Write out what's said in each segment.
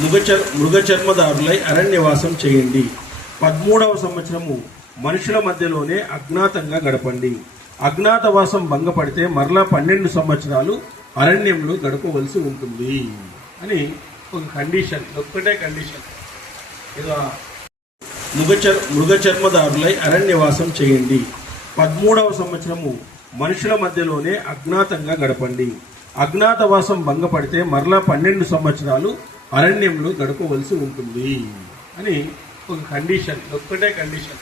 మృగ చర్మదారులై అరణ్యవాసం చేయండి. 13వ సంవత్సరము మనుషుల మధ్యలోనే అజ్ఞాతంగా గడపండి. అజ్ఞాతవాసం భంగపడితే మరలా 12 సంవత్సరాలు అరణ్యంలో గడపవలసి ఉంటుంది అని ఒక కండిషన్, ఒక్కటే కండిషన్. మృగ చర్మదారులై అరణ్యవాసం చేయండి. 13వ సంవత్సరము మనుషుల మధ్యలోనే అజ్ఞాతంగా గడపండి. అజ్ఞాతవాసం భంగపడితే మరలా 12 సంవత్సరాలు అరణ్యంలో గడపవలసి ఉంటుంది అని ఒక కండిషన్, ఒక్కటే condition.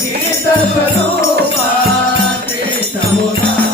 Gita Swarupa Krishna Murari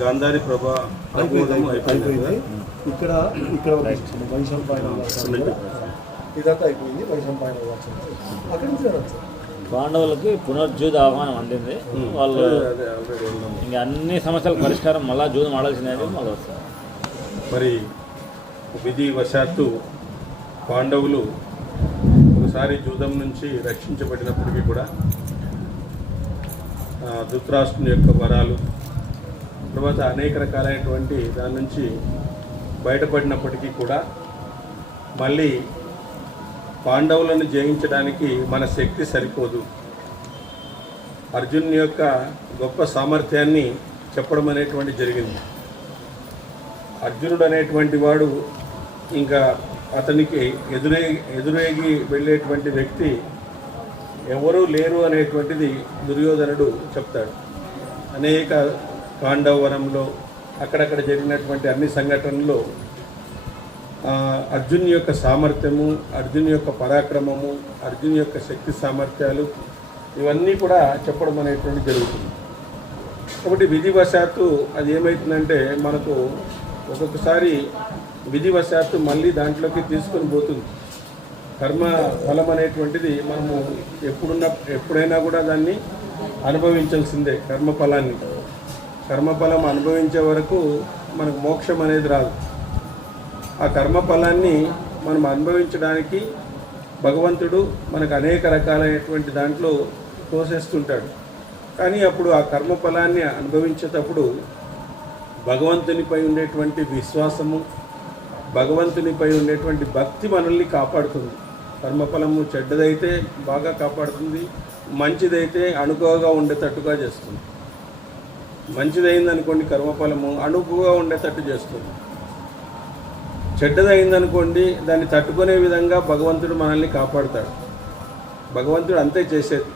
Gandhari ప్రభ ప్రబోధం అయిపోయింది. ఇక్కడ ఇక్కడ వైశం పైన ఇదంతా అయిపోయింది. వైశం పైన అక్కడి నుంచి పాండవులకి పునర్జూద ఆహ్వానం అందింది. వాళ్ళు ఇంకా అన్ని సమస్యల పరిష్కారం మళ్ళా జూదం ఆడాల్సిందే మళ్ళీ వస్తారు. మరి విధి వశాత్తు పాండవులు ఒకసారి జూదం నుంచి రక్షించబడినప్పటికీ కూడా ధృతరాష్ట్రుని యొక్క వరాలు తర్వాత అనేక రకాలైనటువంటి దాని నుంచి బయటపడినప్పటికీ కూడా మళ్ళీ పాండవులను జయించడానికి మన శక్తి సరిపోదు. అర్జున్ యొక్క గొప్ప సామర్థ్యాన్ని చెప్పడం అనేటువంటి జరిగింది. అర్జునుడు అనేటువంటి వాడు ఇంకా అతనికి ఎదురేగి వెళ్ళేటువంటి వ్యక్తి ఎవరూ లేరు అనేటువంటిది దుర్యోధనుడు చెప్తాడు. అనేక పాండవవనంలో అక్కడక్కడ జరిగినటువంటి అన్ని సంఘటనల్లో అర్జున్ యొక్క సామర్థ్యము, అర్జున్ యొక్క పరాక్రమము, అర్జున్ యొక్క శక్తి సామర్థ్యాలు ఇవన్నీ కూడా చెప్పడం అనేటువంటి జరుగుతుంది. కాబట్టి విధివశాత్తు అది ఏమవుతుందంటే మనకు ఒక్కొక్కసారి విధివశాత్తు మళ్ళీ దాంట్లోకి తీసుకొని పోతుంది. కర్మ ఫలం అనేటువంటిది మనము ఎప్పుడైనా కూడా దాన్ని అనుభవించాల్సిందే. కర్మఫలం అనుభవించే వరకు మనకు మోక్షం అనేది రాదు. ఆ కర్మఫలాన్ని మనం అనుభవించడానికి భగవంతుడు మనకు అనేక రకాలైనటువంటి దాంట్లో తోసేస్తుంటాడు. కానీ అప్పుడు ఆ కర్మఫలాన్ని అనుభవించేటప్పుడు భగవంతునిపై ఉండేటువంటి విశ్వాసము, భగవంతునిపై ఉండేటువంటి భక్తి మనల్ని కాపాడుతుంది. కర్మఫలము చెడ్డదైతే బాగా కాపాడుతుంది, మంచిదైతే అణుకువగా ఉండేటట్టుగా చేస్తుంది. మంచిదైందనుకోండి కర్మఫలము అణుకువగా ఉండేటట్టు చేస్తుంది. చెడ్డదైందనుకోండి దాన్ని తట్టుకునే విధంగా భగవంతుడు మనల్ని కాపాడుతాడు. భగవంతుడు అంతే చేసేది,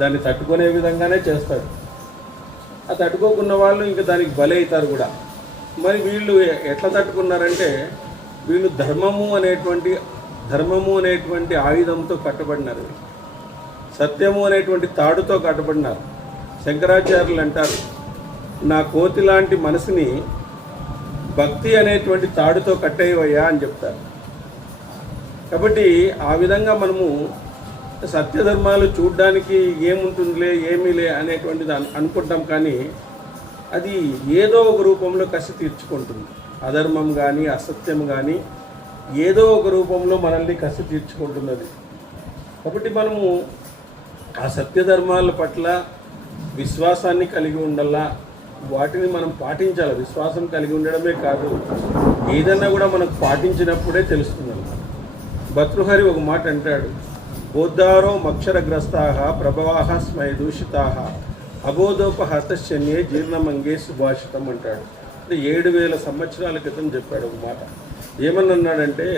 దాన్ని తట్టుకునే విధంగానే చేస్తాడు. ఆ తట్టుకోకున్న వాళ్ళు ఇంకా దానికి బలవుతారు కూడా. మరి వీళ్ళు ఎట్లా తట్టుకున్నారంటే వీళ్ళు ధర్మము అనేటువంటి ఆయుధంతో కట్టబడినారు. సత్యము అనేటువంటి తాడుతో కట్టబడినారు. శంకరాచార్యులు అంటారు, నా కోతి లాంటి మనసుని భక్తి అనేటువంటి తాడుతో కట్టేవయ్యా అని చెప్తారు. కాబట్టి ఆ విధంగా మనము సత్యధర్మాలు చూడడానికి ఏముంటుందిలే ఏమీలే అనేటువంటిది అనుకుంటాం. కానీ అది ఏదో ఒక రూపంలో కసి తీర్చుకుంటుంది. అధర్మం కానీ అసత్యం కానీ ఏదో ఒక రూపంలో మనల్ని కసి తీర్చుకుంటున్నది. కాబట్టి మనము ఆ సత్యధర్మాల పట్ల విశ్వాసాన్ని కలిగి ఉండాలా, వాటిని మనం పాటించాలి. విశ్వాసం కలిగి ఉండడమే కాదు, ఏదన్నా కూడా మనకు పాటించినప్పుడే తెలుస్తుంది. భర్తృహరి ఒక మాట అంటాడు, బోద్ధారో మక్షరగ్రస్తాః ప్రభవాః స్మయ దూషితాః అబోధోపహతశన్యే జీర్ణమంగే సుభాషితం అంటాడు. అంటే 7000 సంవత్సరాల క్రితం చెప్పాడు ఒక మాట. ఏమన్నాడంటే,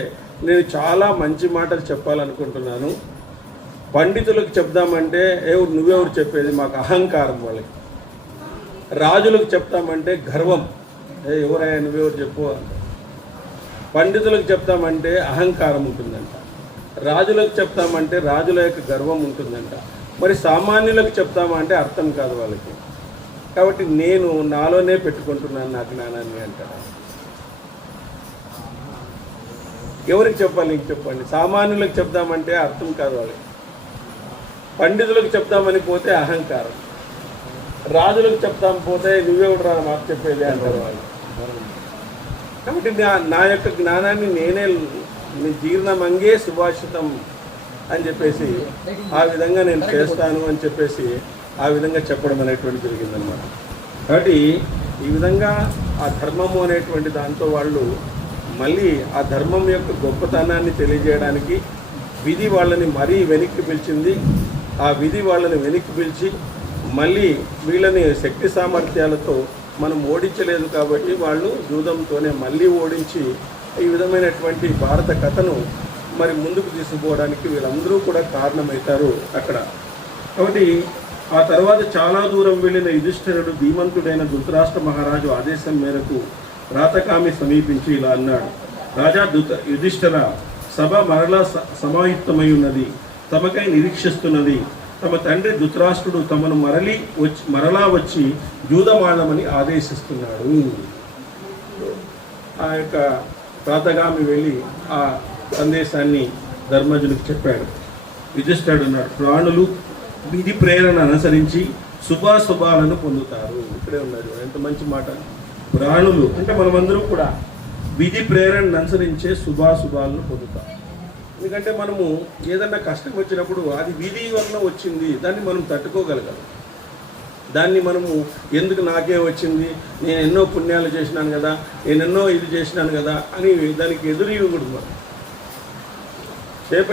నేను చాలా మంచి మాటలు చెప్పాలనుకుంటున్నాను, పండితులకు చెప్దామంటే నువ్వెవరు చెప్పేది, మాకు అహంకారం. వాళ్ళకి రాజులకు చెప్తామంటే గర్వం, ఎవరైనా నువ్వెవరు చెప్పు అంట. పండితులకు చెప్తామంటే అహంకారం ఉంటుందంట, రాజులకు చెప్తామంటే రాజుల యొక్క గర్వం ఉంటుందంట. మరి సామాన్యులకు చెప్తామంటే అర్థం కాదు వాళ్ళకి. కాబట్టి నేను నాలోనే పెట్టుకుంటున్నాను నా జ్ఞానాన్ని అంటాడు. ఎవరికి చెప్పాలి ఇంక చెప్పండి. సామాన్యులకు చెప్దామంటే అర్థం కాదు వాళ్ళకి, పండితులకు చెప్దామని పోతే అహంకారం, రాజులకు చెప్తాం పోతే నువ్వెవడరా మాకు చెప్పేది అంటారు వాళ్ళు. కాబట్టి నా యొక్క జ్ఞానాన్ని నేనే జీర్ణమంగే సుభాషితం అని చెప్పేసి ఆ విధంగా నేను చేస్తాను అని చెప్పేసి ఆ విధంగా చెప్పడం అనేటువంటి జరిగిందనమాట. కాబట్టి ఈ విధంగా ఆ ధర్మము అనేటువంటి దాంతో వాళ్ళు మళ్ళీ ఆ ధర్మం యొక్క గొప్పతనాన్ని తెలియజేయడానికి విధి వాళ్ళని మరీ వెనక్కి పిలిచింది. ఆ విధి వాళ్ళని వెనక్కి పిలిచి మళ్ళీ వీళ్ళని శక్తి సామర్థ్యాలతో మనం ఓడించలేదు కాబట్టి వాళ్ళు జూదంతోనే మళ్ళీ ఓడించి ఈ విధమైనటువంటి భారత కథను మరి ముందుకు తీసుకుపోవడానికి వీళ్ళందరూ కూడా కారణమవుతారు అక్కడ. కాబట్టి ఆ తర్వాత చాలా దూరం వెళ్ళిన యుధిష్ఠిరుడు ధీమంతుడైన ధృతరాష్ట్ర మహారాజు ఆదేశం మేరకు రాతకామి సమీపించి ఇలా అన్నాడు: రాజా యుధిష్ఠిర, సభ మరలా సమాయుక్తమై ఉన్నది, తమకై నిరీక్షిస్తున్నది. తమ తండ్రి ధృతరాష్ట్రుడు తమను మరలా వచ్చి జూదమాడమని ఆదేశిస్తున్నాడు. ఆ యొక్క ప్రాతగామి వెళ్ళి ఆ సందేశాన్ని ధర్మజునికి చెప్పాడు. యుధిష్ఠిరుడు అన్నాడు: ప్రాణులు విధి ప్రేరణ అనుసరించి శుభాశుభాలను పొందుతారు. ఇక్కడే ఉన్నారు, ఎంత మంచి మాట. ప్రాణులు అంటే మనమందరం కూడా విధి ప్రేరణను అనుసరించే శుభాశుభాలను పొందుతాం. ఎందుకంటే మనము ఏదన్నా కష్టం వచ్చినప్పుడు అది విధి వలన వచ్చింది, దాన్ని మనం తట్టుకోగలగాలి. దాన్ని మనము ఎందుకు నాకే వచ్చింది, నేను ఎన్నో పుణ్యాలు చేసినాను కదా, నేను ఎన్నో ఇది చేసినాను కదా అని దానికి ఎదురు ఇవ్వకూడదు. మనం చేప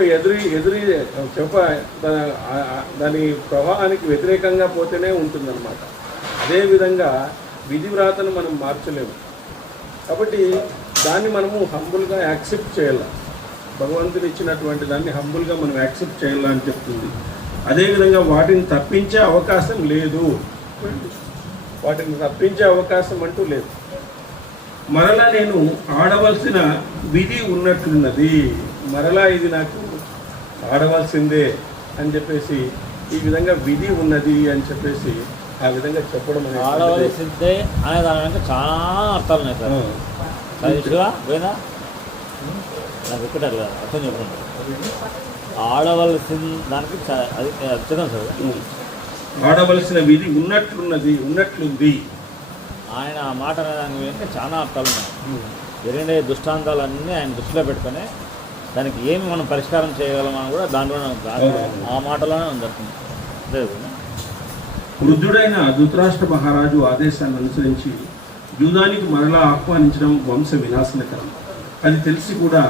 చేప దాని ప్రవాహానికి వ్యతిరేకంగా పోతేనే ఉంటుందన్నమాట. అదేవిధంగా విధి వ్రాతను మనం మార్చలేము. కాబట్టి దాన్ని మనము హంబుల్గా యాక్సెప్ట్ చేయాలి. భగవంతుడు ఇచ్చినటువంటి దాన్ని హంబుల్గా మనం యాక్సెప్ట్ చేయాలని అని చెప్తుంది. అదేవిధంగా వాటిని తప్పించే అవకాశం లేదు, వాటిని తప్పించే అవకాశం అంటూ లేదు. మరలా నేను ఆడవలసిన విధి ఉన్నట్లున్నది, మరలా ఇది నాకు ఆడవలసిందే అని చెప్పేసి ఈ విధంగా విధి ఉన్నది అని చెప్పేసి ఆ విధంగా చెప్పడం అనేది ఆడవలసిందే అనే దాని వెనక చాలా అర్థాలు ఉన్నాయి సార్. పోయినా నాకు ఒక్కటే అర్థం చెప్పండి. ఆడవలసిన దానికి అది అర్థం సార్. ఆడవలసిన విధి ఉన్నట్లుంది ఆయన ఆ మాట అనేదానికి వెంటే చాలా అర్థాలు ఉన్నాయి. జరిగిన దృష్టాంతాలన్నీ ఆయన దృష్టిలో పెట్టుకొని దానికి ఏమి మనం పరిష్కారం చేయగలమని కూడా దాంట్లోనే ఆ మాటలోనే ఉంది. వృద్ధుడైన ధృతరాష్ట్ర మహారాజు ఆదేశాన్ని అనుసరించి జూదానికి మరలా ఆహ్వానించడం వంశ వినాశనకరం. అది తెలిసి కూడా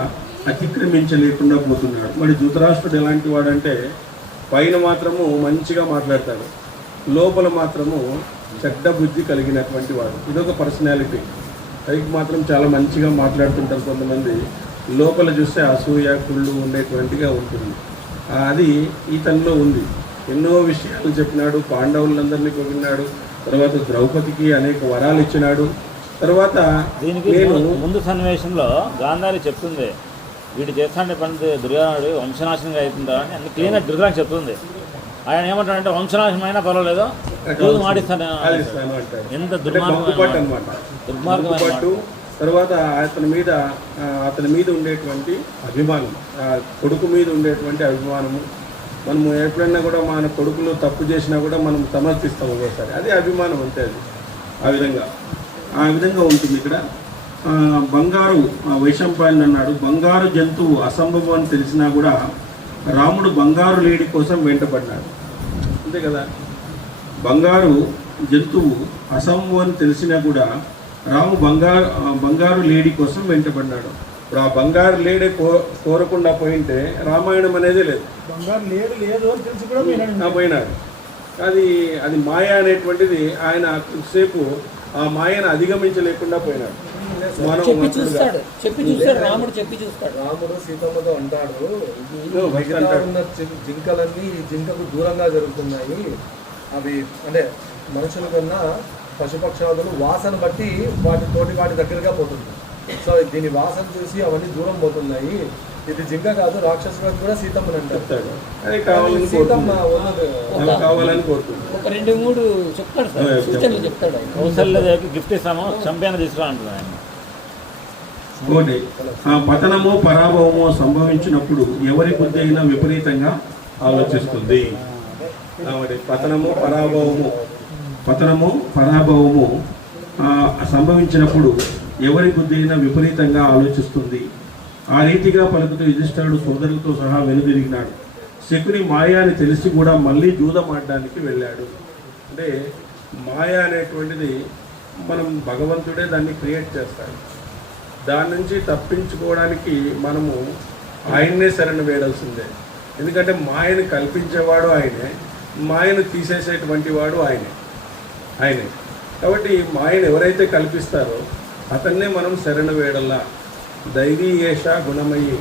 అతిక్రమించలేకుండా పోతున్నాడు. మరి ధృతరాష్ట్రుడు ఎలాంటి వాడంటే పైన మాత్రము మంచిగా మాట్లాడతాడు, లోపల మాత్రము చెడ్డ బుద్ధి కలిగినటువంటి వాడు. ఇదొక పర్సనాలిటీ. పైకి మాత్రం చాలా మంచిగా మాట్లాడుతుంటారు కొంతమంది, లోపల చూస్తే అసూయ కుళ్ళు ఉండేటువంటిగా ఉంటుంది. అది ఈతనిలో ఉంది. ఎన్నో విషయాలు చెప్పినాడు, పాండవులందరినీ పొగిడినాడు, తర్వాత ద్రౌపదికి అనేక వరాలు ఇచ్చినాడు. తర్వాత దీనికి ముందు సన్నివేశంలో గాంధారి చెప్తుంది, వీడు చేస్తాండే పని దుర్యోధనుడు వంశనాశనంగా అవుతుందా అని అన్ని క్లీన్గా దుర్యోధన చెప్తుంది. ఆయన ఏమంటాడంటే వంశనాశనం అయినా పర్వాలేదు, జూదం ఆడిస్తాను అంటాడు. ఎంత దుర్మార్గం. తర్వాత అతని మీద ఉండేటువంటి అభిమానం, కొడుకు మీద ఉండేటువంటి అభిమానము. మనము ఎప్పుడైనా కూడా మన కొడుకులు తప్పు చేసినా కూడా మనం సమర్థిస్తాం ఒక్కోసారి, అదే అభిమానం అంతే. అది ఆ విధంగా ఉంటుంది. ఇక్కడ బంగారు వైశంపాయన్ అన్నాడు, బంగారు జంతువు అసంభవం అని తెలిసినా కూడా రాముడు బంగారు లేడి కోసం వెంటపడ్డాడు. అంతే కదా, బంగారు జంతువు అసంభవం అని తెలిసినా కూడా రాము బంగారు లేడి కోసం వెంటపడ్డాడు. ఇప్పుడు ఆ బంగారు లేడే కోరకుండా పోయింటే రామాయణం అనేదే లేదు. బంగారు లేదు అని తెలిసి కూడా పోయినాడు. అది మాయ అనేటువంటిది ఆయన సేపు ఆ మాయను అధిగమించలేకుండా పోయినాడు. చెప్పి చూస్తాడు రాముడు రాముడు సీతమ్మతో అంటాడు, ఉన్న జింకలన్నీ జింకకు దూరంగా జరుగుతున్నాయి. అవి అంటే మనుషుల కన్నా పశుపక్షాదులు వాసన బట్టి వాటి దగ్గరగా పోతుంది. సో దీని వాసన చూసి అవన్నీ దూరం పోతున్నాయి. ఇది జింక కాదు, రాక్షసుడు కూడా సీతమ్మని అంటాడు. కావాలని కోరుతుంది. ఒక 2-3 చెప్తాడు సార్, సూచనలు చెప్తాడు. కౌశల్యదేవికి గిఫ్ట్ ఇస్తాము, చంపేన తీసుకురా అంటున్నాడు ఆయన. ఒకటి పతనము పరాభవము సంభవించినప్పుడు ఎవరి బుద్ధి అయినా విపరీతంగా ఆలోచిస్తుంది. కాబట్టి పతనము పరాభవము సంభవించినప్పుడు ఎవరి బుద్ధి అయినా విపరీతంగా ఆలోచిస్తుంది. ఆ రీతిగా పలుకుతూ యుధిష్ఠిరుడు సోదరులతో సహా వెనుదిరిగినాడు. శకుని మాయ అని తెలిసి కూడా మళ్ళీ జూదం ఆడడానికి వెళ్ళాడు. అంటే మాయ అనేటువంటిది మనం భగవంతుడే దాన్ని క్రియేట్ చేస్తాడు. దాని నుంచి తప్పించుకోవడానికి మనము ఆయన్నే శరణు వేయాల్సిందే. ఎందుకంటే మాయను కల్పించేవాడు ఆయనే, మాయను తీసేసేటువంటి వాడు ఆయనే. కాబట్టి మాయను ఎవరైతే కల్పిస్తారో అతన్నే మనం శరణు వేయడల్లా. దైవీ ఏష గుణమయి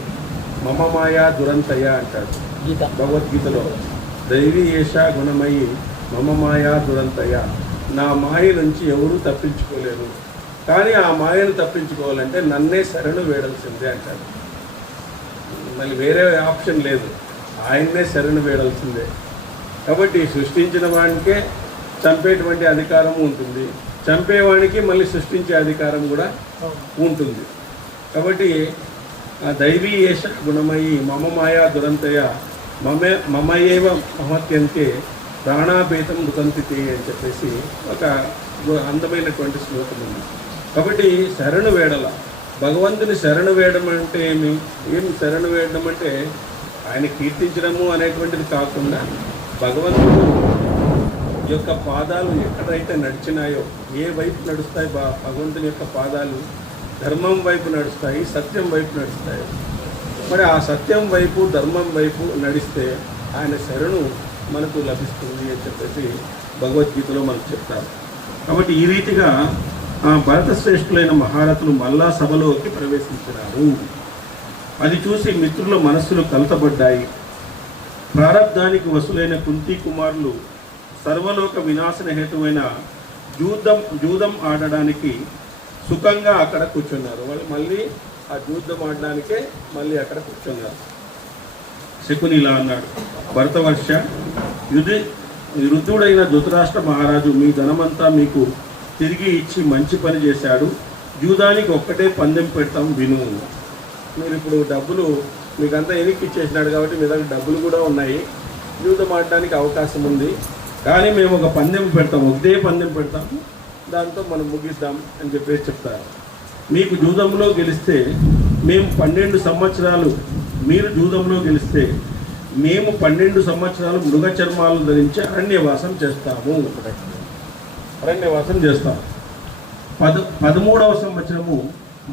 మమ మాయా దురంతయ అంటాడు భగవద్గీతలో. దైవీ ఏష గుణమయి మమ మాయా దురంతయ. నా మాయ నుంచి ఎవరూ తప్పించుకోలేరు, కానీ ఆ మాయను తప్పించుకోవాలంటే నన్నే శరణు వేయాల్సిందే అంటాడు. మళ్ళీ వేరే ఆప్షన్ లేదు, ఆయన్నే శరణు వేయాల్సిందే. కాబట్టి సృష్టించిన వానికే చంపేటువంటి అధికారం ఉంటుంది, చంపేవానికి మళ్ళీ సృష్టించే అధికారం కూడా ఉంటుంది. కాబట్టి ఆ దైవీ ఏష గుణమయి మమ మాయా దురంతయ మమయేవ మహత్యంతే ప్రాణాపేతం దుకంతితే అని చెప్పేసి ఒక అందమైనటువంటి శ్లోకం ఉంది. కాబట్టి శరణు వేడల భగవంతుని శరణు వేయడం అంటే ఏం శరణు వేయడం అంటే ఆయన కీర్తించడము అనేటువంటిది కాకుండా భగవంతుడు యొక్క పాదాలు ఎక్కడైతే నడిచినాయో, ఏ వైపు నడుస్తాయి భగవంతుని యొక్క పాదాలు ధర్మం వైపు నడుస్తాయి, సత్యం వైపు నడుస్తాయి. మరి ఆ సత్యం వైపు ధర్మం వైపు నడిస్తే ఆయన శరణు మనకు లభిస్తుంది అని చెప్పేసి భగవద్గీతలో మనకు చెప్తారు. కాబట్టి ఈ రీతిగా భరత శ్రేష్ఠులైన మహారథులు మల్లా సభలోకి ప్రవేశించినారు. అది చూసి మిత్రుల మనస్సులు కలతబడ్డాయి. ప్రారబ్ధానికి వసులైన కుంతి కుమారులు సర్వలోక వినాశన హేతువైన జూదం ఆడడానికి సుఖంగా అక్కడ కూర్చున్నారు. వాళ్ళు మళ్ళీ ఆ జూదం ఆడడానికే మళ్ళీ అక్కడ కూర్చున్నారు. శకుని ఇలా అన్నాడు, భరతవర్ష వృద్ధుడైన ధృతరాష్ట్ర మహారాజు మీ ధనమంతా మీకు తిరిగి ఇచ్చి మంచి పని చేశాడు. జూదానికి ఒక్కటే పందెం పెడతాం విను. మీరు ఇప్పుడు డబ్బులు మీకంతా వెనక్కి ఇచ్చేసినాడు కాబట్టి మీ దగ్గర డబ్బులు కూడా ఉన్నాయి, జూదం ఆడడానికి అవకాశం ఉంది. కానీ మేము ఒక పందెం పెడతాం, ఒకటే పందెం పెడతాము, దాంతో మనం ముగిద్దాం అని చెప్పేసి చెప్తారు. మీకు జూదంలో గెలిస్తే మేము 12 సంవత్సరాలు, మీరు జూదంలో గెలిస్తే మేము 12 సంవత్సరాలు మృగ చర్మాలు ధరించి అరణ్యవాసం చేస్తాము. 13వ సంవత్సరము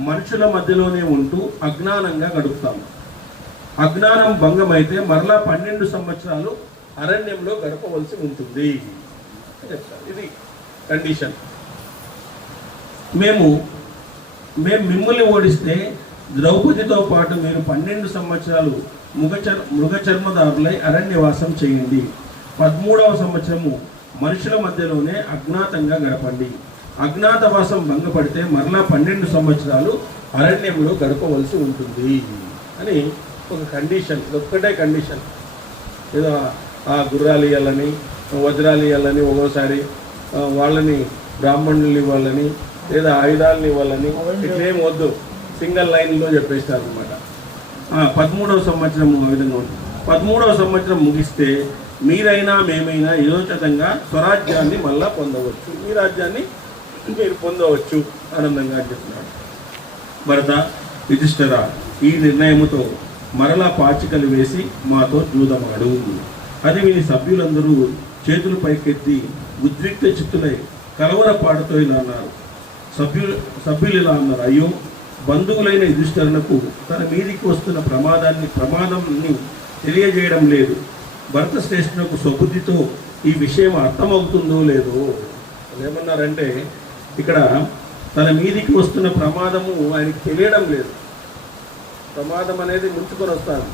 మనుషుల మధ్యలోనే ఉంటూ అజ్ఞానంగా గడుపుతాము. అజ్ఞానం భంగమైతే మరలా 12 సంవత్సరాలు అరణ్యంలో గడపవలసి ఉంటుంది. ఇది కండిషన్. మేము మిమ్మల్ని ఓడిస్తే ద్రౌపదితో పాటు మీరు 12 సంవత్సరాలు మృగ చర్మదారులై అరణ్యవాసం చేయండి. 13వ సంవత్సరము మనుషుల మధ్యలోనే అజ్ఞాతంగా గడపండి. అజ్ఞాతవాసం భంగపడితే మరలా 12 సంవత్సరాలు అరణ్యంలో గడపవలసి ఉంటుంది అని ఒక కండిషన్. ఒక్కటే కండిషన్. ఏదో ఆ గుర్రాలు ఇవ్వాలని, వజ్రాలు ఇవ్వాలని, ఒక్కోసారి వాళ్ళని బ్రాహ్మణులు ఇవ్వాలని, లేదా ఆయుధాలను ఇవ్వాలని ఇట్లేం వద్దు, సింగిల్ లైన్లో చెప్పేస్తారు అనమాట. 13వ సంవత్సరం విధంగా ఉంటుంది. 13వ సంవత్సరం ముగిస్తే మీరైనా మేమైనా యథోచితంగా స్వరాజ్యాన్ని మళ్ళా పొందవచ్చు, మీ రాజ్యాన్ని మీరు పొందవచ్చు ఆనందంగా చెప్తున్నాడు. భరత, యుధిష్ఠిర ఈ నిర్ణయముతో మరలా పాచికలు వేసి మాతో జూదమాడు. అది విని సభ్యులందరూ చేతులు పైకెత్తి ఉద్రిక్త చిత్తులై కలవరపాటుతో ఇలా అన్నారు. సభ్యులు ఇలా అన్నారు, అయ్యో, బంధువులైన యుధిష్ఠిరులకు తన మీదికి వస్తున్న ప్రమాదాన్ని తెలియజేయడం లేదు. భరత శ్రేష్ఠులకు స్వబుద్ధితో ఈ విషయం అర్థమవుతుందో లేదో. ఏమన్నారంటే ఇక్కడ తన మీదికి వస్తున్న ప్రమాదము ఆయనకి తెలియడం లేదు. ప్రమాదం అనేది ముంచుకొని వస్తాను.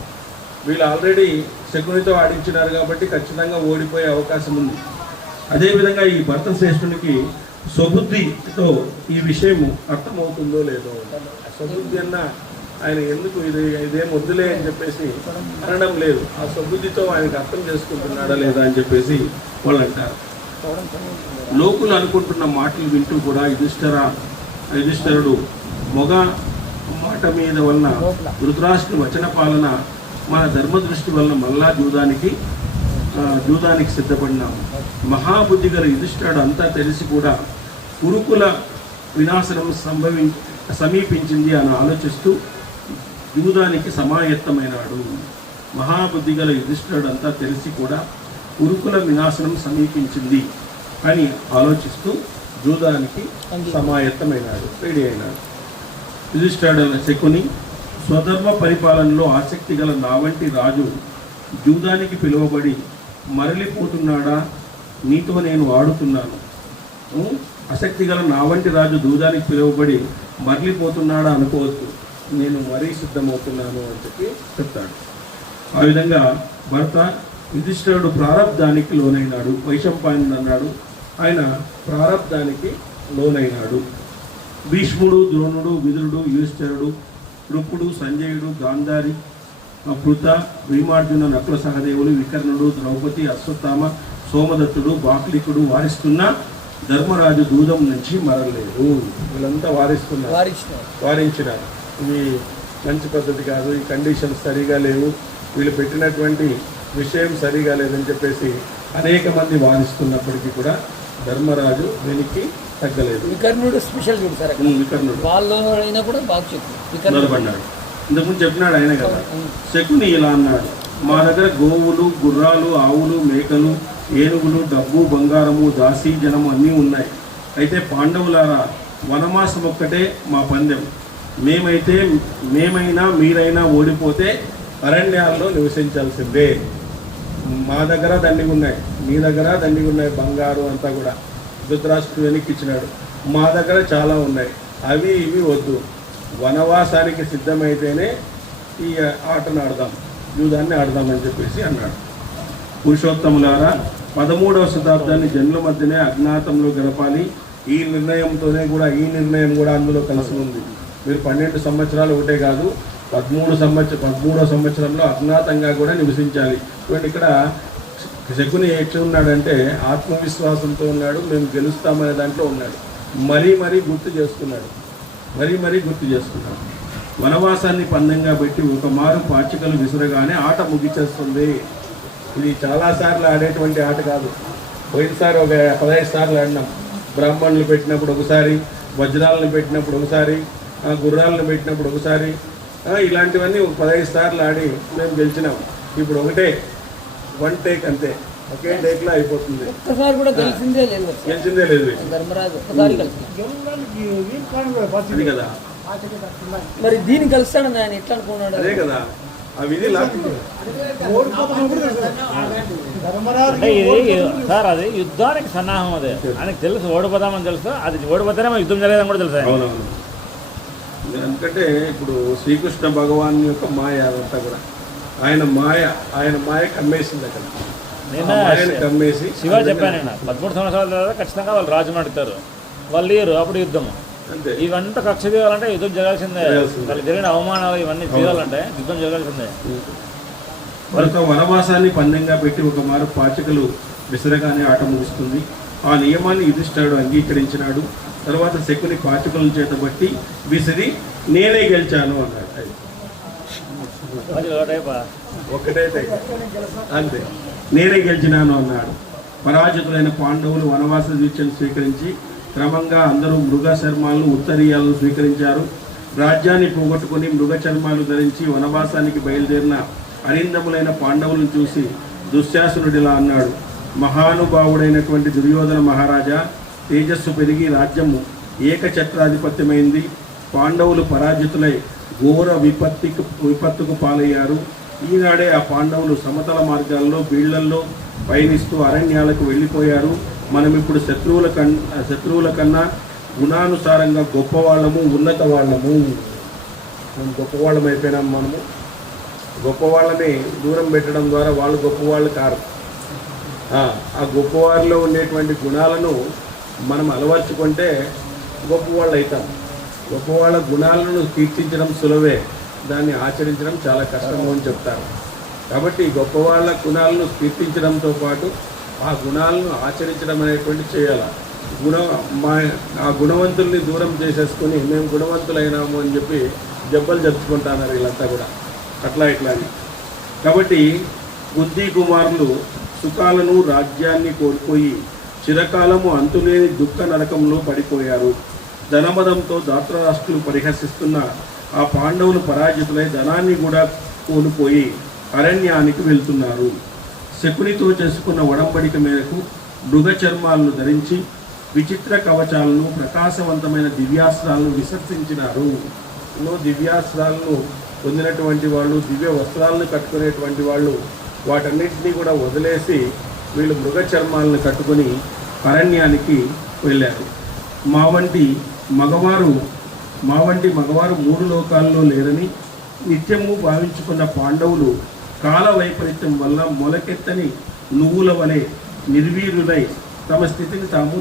వీళ్ళు ఆల్రెడీ శకునితో ఆడించినారు కాబట్టి ఖచ్చితంగా ఓడిపోయే అవకాశం ఉంది. అదేవిధంగా ఈ భరత శ్రేష్ఠునికి స్వబుద్ధితో ఈ విషయము అర్థమవుతుందో లేదో. స్వబుద్ధి అన్న ఆయన ఎందుకు ఇదేం వద్దులే అని చెప్పేసి అనడం లేదు. ఆ స్వబుద్ధితో ఆయనకు అర్థం చేసుకుంటున్నాడా లేదా అని చెప్పేసి వాళ్ళు అంటారు. లోకులు అనుకుంటున్న మాటలు వింటూ కూడా యుధిష్ఠిరుడు మాట మీద వలన ధృతరాష్ట్రుని వచన పాలన మన ధర్మదృష్టి వలన మళ్ళా జూదానికి సిద్ధపడినాము. మహాబుద్ధి గల యుధిష్ఠిరుడు అంతా తెలిసి కూడా కురుకుల వినాశనం సమీపించింది అని ఆలోచిస్తూ జూదానికి సమాయత్తమైనాడు. మహాబుద్ధి గల యుధిష్ఠిరుడు అంతా తెలిసి కూడా కురుకుల వినాశనం సమీపించింది అని ఆలోచిస్తూ జూదానికి సమాయత్తమైనాడు, రెడీ అయినాడు. యుధిష్ఠిరుడు శకుని స్వధర్మ పరిపాలనలో ఆసక్తి గల నా వంటి రాజు జూదానికి పిలువబడి మరలిపోతున్నాడా? నీతో నేను ఆడుతున్నాను. ఆసక్తి గల నా వంటి రాజు జూదానికి పిలువబడి మరలిపోతున్నాడా అనుకోవద్దు, నేను మరీ సిద్ధమవుతున్నాను అని చెప్పి చెప్తాడు. ఆ విధంగా భర్త యుధిష్ఠిరుడు ప్రారబ్ధానికి లోనైనాడు. వైశంపాయనుడు అన్నాడు, ఆయన ప్రారబ్ధానికి లోనైనాడు. భీష్ముడు, ద్రోణుడు, విదురుడు, యుధిష్ఠిరుడు, కృపుడు, సంజయుడు, గాంధారి, పృత, భీమార్జున, నకుల సహదేవులు, వికర్ణుడు, ద్రౌపది, అశ్వత్థామ, సోమదత్తుడు, బాక్లికుడు వారిస్తున్న ధర్మరాజు దూదం నుంచి మరలేదు. వీళ్ళంతా వారించినారు. ఇవి మంచి పద్ధతి కాదు, ఈ కండిషన్స్ సరిగా లేవు, వీళ్ళు పెట్టినటువంటి విషయం సరిగా లేదని చెప్పేసి అనేక మంది వారిస్తున్నప్పటికీ కూడా ధర్మరాజు వెనక్కి తగ్గలేదు. వికర్ణుడు స్పెషల్ చూసారు, వికర్ణుడు వాళ్ళు అయినా కూడా బాగా చెప్పు నిలబడ్డాడు. ఇంతకుముందు చెప్పినాడు ఆయన కదా. శకుని ఇలా అన్నాడు, మా దగ్గర గోవులు, గుర్రాలు, ఆవులు, మేకలు, ఏనుగులు, డబ్బు, బంగారము, దాసీ జనము అన్నీ ఉన్నాయి. అయితే పాండవులారా, వనమాసం ఒక్కటే మా పందెం. మేమైనా మీరైనా ఓడిపోతే అరణ్యాల్లో నివసించాల్సిందే. మా దగ్గర దండిగా ఉన్నాయి, మీ దగ్గర దండిగా ఉన్నాయి, బంగారు అంతా కూడా ధృతరాష్ట్రుడు వెనక్కి ఇచ్చినాడు. మా దగ్గర చాలా ఉన్నాయి, అవి ఇవి వద్దు, వనవాసానికి సిద్ధమైతేనే ఈ ఆటను ఆడదాం, యూదాన్ని ఆడదామని చెప్పేసి అన్నాడు. పురుషోత్తములారా, 13వ శతాబ్దాన్ని జనుల మధ్యనే అజ్ఞాతంలో గడపాలి. ఈ నిర్ణయం కూడా అందులో కలిసి ఉంది. మీరు 12 సంవత్సరాలు ఒకటే కాదు, 13వ సంవత్సరంలో అజ్ఞాతంగా కూడా నివసించాలి. చూడండి, ఇక్కడ శకుని ఎట్లున్నాడంటే ఆత్మవిశ్వాసంతో ఉన్నాడు, మేము గెలుస్తామనే దాంట్లో ఉన్నాడు. మరీ గుర్తు చేస్తున్నాడు. వనవాసాన్ని పందెంగా పెట్టి ఒక మారు పాచికలు విసురగానే ఆట ముగిచేస్తుంది. ఇది చాలాసార్లు ఆడేటువంటి ఆట కాదు. పోయినసారి ఒక 15 సార్లు ఆడినాం. బ్రాహ్మణులు పెట్టినప్పుడు ఒకసారి, వజ్రాలను పెట్టినప్పుడు ఒకసారి, గుర్రాలను పెట్టినప్పుడు ఒకసారి, ఇలాంటివన్నీ 15 సార్లు ఆడి మేము గెలిచినాం. ఇప్పుడు ఒకటే, 1 టేక్ అంతే, ఒకే టేక్లో అయిపోతుంది. ఒక్కసారి కూడా గెలిచిందే లేదు ధర్మరాజు, ఒక్కసారి అది కదా. మరి దీన్ని కలుస్తాడని ఆయన ఎట్లా అనుకున్నాడు? అదే కదా, అవి అంటే ఇది సార్, అది యుద్ధానికి సన్నాహం. అదే ఆయనకు తెలుసు, ఓడిపోదామని తెలుసు. అది ఓడిపోతేనే యుద్ధం జరగదని కూడా తెలుసు. అవునవును. ఎందుకంటే ఇప్పుడు శ్రీకృష్ణ భగవాన్ యొక్క మాయ అదంతా కూడా ఆయన మాయ కమ్మేసింది. అక్కడ నేను కమ్మేసి శివ చెప్పాను, నేను 13 సంవత్సరాల తర్వాత ఖచ్చితంగా వాళ్ళు రాజు నడుతారు, వాళ్ళు లేరు, అప్పుడు యుద్ధము. ఇవంతా కక్ష తీయాలంటే యుద్ధం జరగాల్సిందే. వాళ్ళు జరిగిన అవమానాలు ఇవన్నీ తీయాలంటే యుద్ధం జరగాల్సిందే. మరొక వనవాసాన్ని పందెంగా పెట్టి ఒక మారు పాచికలు విసరగానే ఆట ముగుస్తుంది. ఆ నియమాన్ని యుధిష్ఠిరుడు అంగీకరించినాడు. తర్వాత శకుని పాచికలను చేత బట్టి విసిరి నేనే గెలిచాను అన్నాడు. ఒకటే అంతే, నేనే గెలిచినాను అన్నాడు. పరాజితులైన పాండవులు వనవాస దీక్షను స్వీకరించి క్రమంగా అందరూ మృగ చర్మాలను, ఉత్తరీయాలను స్వీకరించారు. రాజ్యాన్ని పోగొట్టుకుని మృగ చర్మాలు ధరించి వనవాసానికి బయలుదేరిన అరిందములైన పాండవులను చూసి దుశ్శాసనుడిలా అన్నాడు, మహానుభావుడైనటువంటి దుర్యోధన మహారాజా, తేజస్సు పెరిగి రాజ్యము ఏకఛత్రాధిపత్యమైంది. పాండవులు పరాజితులై ఘోర విపత్తుకు పాలయ్యారు. ఈనాడే ఆ పాండవులు సమతల మార్గాల్లో, బీళ్లల్లో పయనిస్తూ అరణ్యాలకు వెళ్ళిపోయారు. మనం ఇప్పుడు శత్రువుల కన్నా గుణానుసారంగా గొప్పవాళ్ళము, ఉన్నత వాళ్ళము. మనం గొప్పవాళ్ళం అయిపోయినాం. మనము గొప్పవాళ్ళని దూరం పెట్టడం ద్వారా వాళ్ళు గొప్పవాళ్ళు కారు. ఆ గొప్పవారిలో ఉండేటువంటి గుణాలను మనం అలవర్చుకుంటే గొప్పవాళ్ళు అవుతాం. గొప్పవాళ్ళ గుణాలను కీర్తించడం సులభే, దాన్ని ఆచరించడం చాలా కష్టము అని చెప్తారు. కాబట్టి గొప్పవాళ్ళ గుణాలను కీర్తించడంతో పాటు ఆ గుణాలను ఆచరించడం అనేటువంటి చేయాలి. ఆ గుణవంతుల్ని దూరం చేసేసుకొని మేము గుణవంతులైనాము అని చెప్పి జబ్బలు జరుపుకుంటున్నారు వీళ్ళంతా కూడా అట్లా ఇట్లా అని. కాబట్టి బుద్ధి కుమారులు సుఖాలను రాజ్యాన్ని కోల్పోయి చిరకాలము అంతులేని దుఃఖ నరకంలో పడిపోయారు. ధనమదంతో ధాతరాష్ట్రులు పరిహసిస్తున్న ఆ పాండవులు పరాజితులై ధనాన్ని కూడా కోల్పోయి అరణ్యానికి వెళ్తున్నారు. శకునితో చేసుకున్న ఒడంబడిక మేరకు మృగ చర్మాలను ధరించి విచిత్ర కవచాలను ప్రకాశవంతమైన దివ్యాస్త్రాలను విసర్జించినారు. ఎన్నో దివ్యాస్త్రాలను పొందినటువంటి వాళ్ళు, దివ్య వస్త్రాలను కట్టుకునేటువంటి వాళ్ళు వాటన్నిటినీ కూడా వదిలేసి వీళ్ళు మృగ చర్మాలను కట్టుకొని అరణ్యానికి వెళ్ళారు. మా వంటి మగవారు 3 లోకాల్లో లేరని నిత్యము భావించుకున్న పాండవులు కాల వైపరీత్యం వల్ల మొలకెత్తని నువ్వుల వలె నిర్వీర్యులై తమ స్థితిని తాము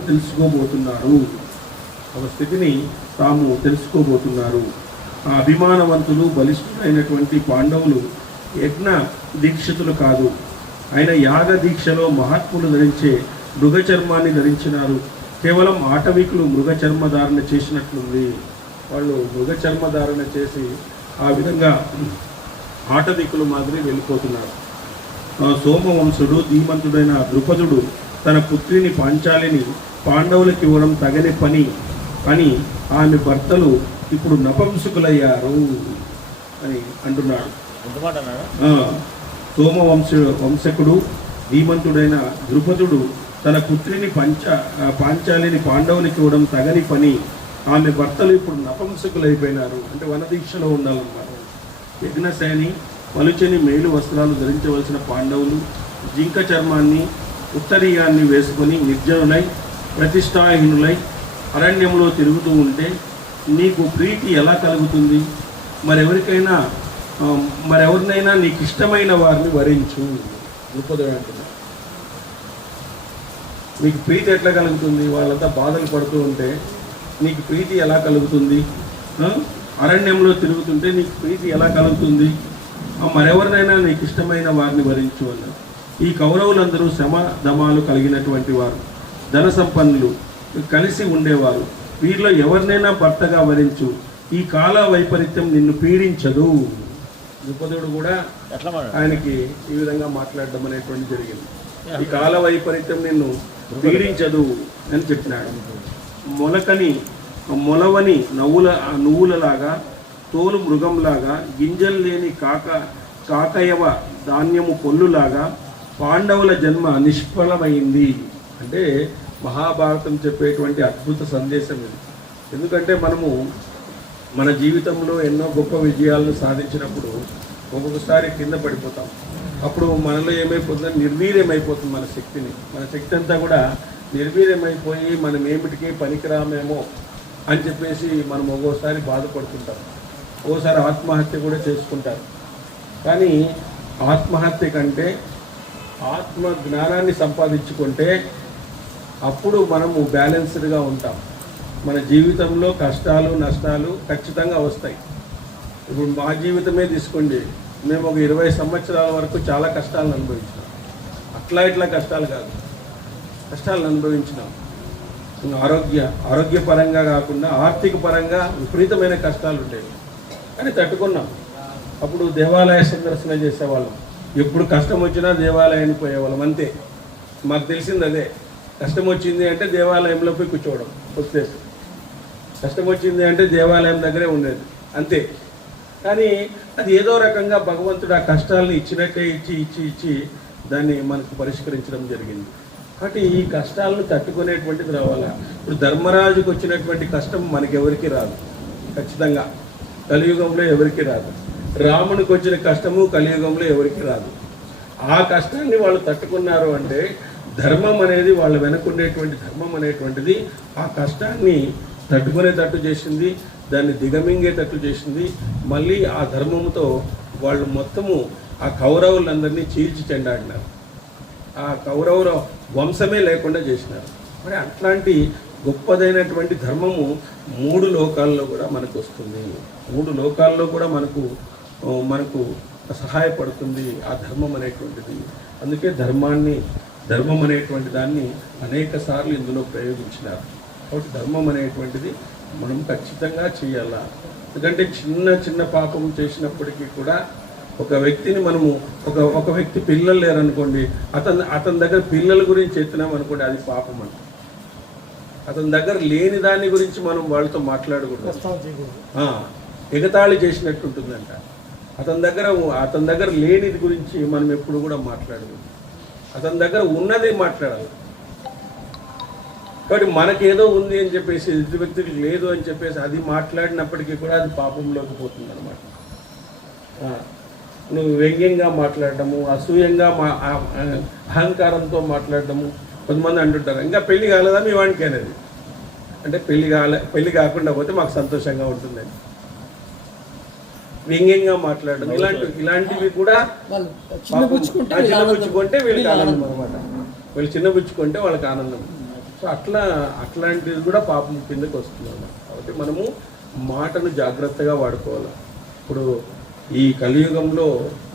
తెలుసుకోబోతున్నారు. ఆ అభిమానవంతులు బలిష్ఠులైనటువంటి పాండవులు యజ్ఞ దీక్షితులు కాదు, ఆయన యాగ దీక్షలో మహాత్ములు ధరించే మృగ చర్మాన్ని ధరించినారు. కేవలం ఆటవికులు మృగ చర్మధారణ చేసినట్లుంది. వాళ్ళు మృగ చర్మధారణ చేసి ఆ విధంగా ఆటవికులు మాదిరి వెళ్ళిపోతున్నారు. సోమవంశుడు ధీమంతుడైన ద్రుపదుడు తన పుత్రిని పాంచాలిని పాండవులకు ఇవ్వడం తగని పని అని ఆమె భర్తలు ఇప్పుడు నపంసకులయ్యారు అని అంటున్నాడు. వంశకుడు ధీమంతుడైన ద్రుపదుడు తన పుత్రిని పాంచాలిని పాండవులకి ఇవ్వడం తగని పని, ఆమె భర్తలు ఇప్పుడు నపంసకులైపోయినారు. అంటే వనదీక్షలో ఉండాలన్నమాట. యజ్ఞశైని పలుచని మేలు వస్త్రాలు ధరించవలసిన పాండవులు జింక చర్మాన్ని ఉత్తరీయాన్ని వేసుకొని నిర్జనులై ప్రతిష్టాహీనులై అరణ్యంలో తిరుగుతూ ఉంటే నీకు ప్రీతి ఎలా కలుగుతుంది? మరెవరినైనా నీకు ఇష్టమైన వారిని వరించు. ద్రుపదుడు అంటున్నా, నీకు ప్రీతి ఎట్లా కలుగుతుంది? వాళ్ళంతా బాధలు పడుతూ ఉంటే నీకు ప్రీతి ఎలా కలుగుతుంది? అరణ్యంలో తిరుగుతుంటే నీకు ప్రీతి ఎలా కలుగుతుంది? మరెవరినైనా నీకు ఇష్టమైన వారిని వరించు అన్నారు. ఈ కౌరవులందరూ శ్రమ దమాలు కలిగినటువంటి వారు, ధన సంపన్నులు, కలిసి ఉండేవారు. వీరిలో ఎవరినైనా భర్తగా వరించు, ఈ కాల వైపరీత్యం నిన్ను పీడించదు. ద్రుపదుడు కూడా ఆయనకి ఈ విధంగా మాట్లాడడం అనేటువంటి జరిగింది. ఈ కాల వైపరీత్యం నిన్ను పీడించదు అని చెప్పినాడు. మొలవని నువ్వులలాగా, తోలు మృగంలాగా, గింజలు లేని కాకయవ ధాన్యము పొల్లులాగా పాండవుల జన్మ నిష్ఫలమైంది. అంటే మహాభారతం చెప్పేటువంటి అద్భుత సందేశం ఇది. ఎందుకంటే మనము మన జీవితంలో ఎన్నో గొప్ప విజయాలను సాధించినప్పుడు ఒక్కొక్కసారి కింద పడిపోతాం. అప్పుడు మనలో ఏమైపోతుందంటే నిర్వీర్యమైపోతుంది మన శక్తి అంతా కూడా నిర్వీర్యమైపోయి మనం ఏమిటికి పనికిరామేమో అని చెప్పేసి మనం ఒక్కోసారి బాధపడుతుంటాం. ఓసారి ఆత్మహత్య కూడా చేసుకుంటారు. కానీ ఆత్మహత్య కంటే ఆత్మ జ్ఞానాన్ని సంపాదించుకుంటే అప్పుడు మనము బ్యాలెన్స్డ్గా ఉంటాం. మన జీవితంలో కష్టాలు నష్టాలు ఖచ్చితంగా వస్తాయి. ఇప్పుడు మా జీవితమే తీసుకోండి, మేము ఒక 20 సంవత్సరాల వరకు చాలా కష్టాలను అనుభవించినాం. ఇట్లా కష్టాలు కాదు, కష్టాలను అనుభవించినాం. ఆరోగ్యపరంగా కాకుండా ఆర్థిక పరంగా విపరీతమైన కష్టాలు ఉండేవి, కానీ తట్టుకున్నాం. అప్పుడు దేవాలయ సందర్శన చేసేవాళ్ళం. ఎప్పుడు కష్టం వచ్చినా దేవాలయానికి పోయేవాళ్ళం. అంతే, మాకు తెలిసింది అదే. కష్టం వచ్చింది అంటే దేవాలయంలో పోయి కూర్చోవడం, వచ్చేసి కష్టం వచ్చింది అంటే దేవాలయం దగ్గరే ఉండేది, అంతే. కానీ అది ఏదో రకంగా భగవంతుడు ఆ కష్టాలను ఇచ్చినట్టే ఇచ్చి దాన్ని మనకు పరిష్కరించడం జరిగింది. కాబట్టి ఈ కష్టాలను తట్టుకునేటువంటిది రావాలా. ఇప్పుడు ధర్మరాజుకు వచ్చినటువంటి కష్టం మనకెవరికి రాదు, ఖచ్చితంగా కలియుగంలో ఎవరికి రాదు. రామునికి వచ్చిన కష్టము కలియుగంలో ఎవరికి రాదు. ఆ కష్టాన్ని వాళ్ళు తట్టుకున్నారు అంటే ధర్మం అనేది వాళ్ళ వెనకుండేటువంటి ధర్మం అనేటువంటిది ఆ కష్టాన్ని తట్టుకునేటట్టు చేసింది, దాన్ని దిగమింగేటట్టు చేసింది. మళ్ళీ ఆ ధర్మంతో వాళ్ళు మొత్తము ఆ కౌరవులందరినీ చీల్చి చెండాడినారు. ఆ కౌరవుల వంశమే లేకుండా చేసినారు. మరి అట్లాంటి గొప్పదైనటువంటి ధర్మము 3 లోకాల్లో కూడా మనకు వస్తుంది. 3 లోకాల్లో కూడా మనకు సహాయపడుతుంది ఆ ధర్మం అనేటువంటిది. అందుకే ధర్మం అనేటువంటి దాన్ని అనేక సార్లు ఇందులో ప్రయోగించినారు. కాబట్టి ధర్మం అనేటువంటిది మనం ఖచ్చితంగా చేయాలా. ఎందుకంటే చిన్న చిన్న పాపం చేసినప్పటికీ కూడా ఒక వ్యక్తిని మనము ఒక వ్యక్తి పిల్లలు లేరనుకోండి, అతని దగ్గర పిల్లల గురించి ఎత్తినాం అనుకోండి, అది పాపం అంట. అతని దగ్గర లేని దాని గురించి మనం వాళ్ళతో మాట్లాడకూడదు, ఎగతాళి చేసినట్టు ఉంటుందంట. అతని దగ్గర లేనిది గురించి మనం ఎప్పుడు కూడా మాట్లాడకూడదు, అతని దగ్గర ఉన్నదే మాట్లాడాలి. కాబట్టి మనకేదో ఉంది అని చెప్పేసి ఎదుటి వ్యక్తికి లేదు అని చెప్పేసి అది మాట్లాడినప్పటికీ కూడా అది పాపంలోకి పోతుంది అనమాట. నువ్వు వ్యంగ్యంగా మాట్లాడటము, అసూయంగా అహంకారంతో మాట్లాడటము. కొంతమంది అంటుంటారు, ఇంకా పెళ్లి కాలేదా మీ వానికి అనేది. అంటే పెళ్లి కాకుండా పోతే మాకు సంతోషంగా ఉంటుందని వ్యంగ్యంగా మాట్లాడడం, ఇలాంటివి కూడా చిన్నపుచ్చుకుంటే వీళ్ళకి ఆనందం అనమాట. వీళ్ళు చిన్నపుచ్చుకుంటే వాళ్ళకి ఆనందం. సో అట్లాంటిది కూడా పాపం కిందకి వస్తుంది అన్నమాట. కాబట్టి మనము మాటను జాగ్రత్తగా వాడుకోవాలి. ఇప్పుడు ఈ కలియుగంలో